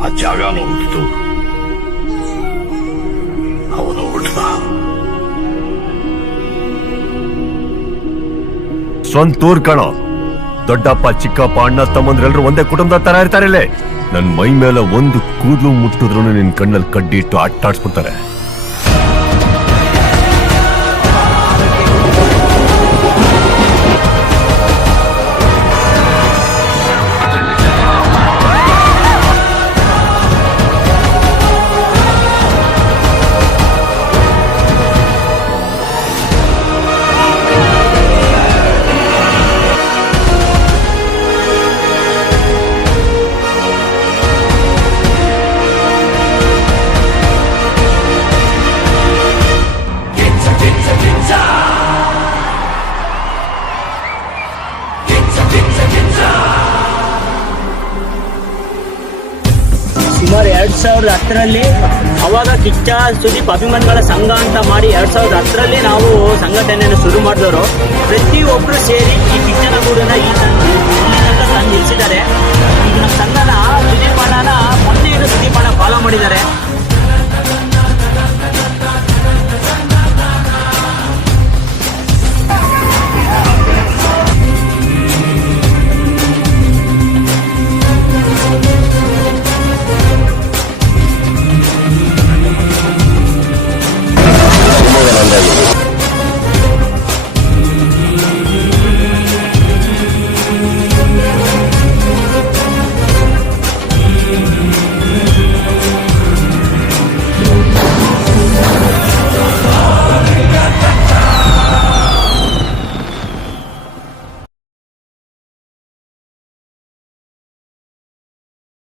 ಆ ಜಾಗನೂ ಹುಟ್ಟಿತು, ಅವನು ಹುಟ್ಟದ. ಸ್ವಂತೂರ್ ಕಣೋ. ದೊಡ್ಡಪ್ಪ ಚಿಕ್ಕಪ್ಪ ಅಣ್ಣ ತಮ್ಮಂದ್ರೆಲ್ಲರೂ ಒಂದೇ ಕುಟುಂಬದ ತರ ಇರ್ತಾರೆ ಇಲ್ಲಿ. ನನ್ ಮೈ ಮೇಲೆ ಒಂದು ಕೂದಲು ಮುಟ್ಟಿದ್ರು ನಿನ್ ಕಣ್ಣಲ್ಲಿ ಕಡ್ಡಿ ಇಟ್ಟು ಆಟಾಡ್ಸ್ಬಿಡ್ತಾರೆ. ಸುಮಾರು 2010ರಲ್ಲಿ ಅವಾಗ ಕಿಚ್ಚ ಸುದೀಪ್ ಅಭಿಮಾನಿಗಳ ಸಂಘ ಅಂತ ಮಾಡಿ 2010ರಲ್ಲಿ ನಾವು ಸಂಘಟನೆಯನ್ನು ಶುರು ಮಾಡಿದವರು. ಪ್ರತಿಯೊಬ್ಬರು ಸೇರಿ ಈ ಕಿಚ್ಚನ ಗೂಡನ್ನ ಇಲ್ಲಿ ತನಕ ತಂದು ನಿಲ್ಲಿಸಿದ್ದಾರೆ. ಈಗ ನಮ್ಮ ಸಂಘ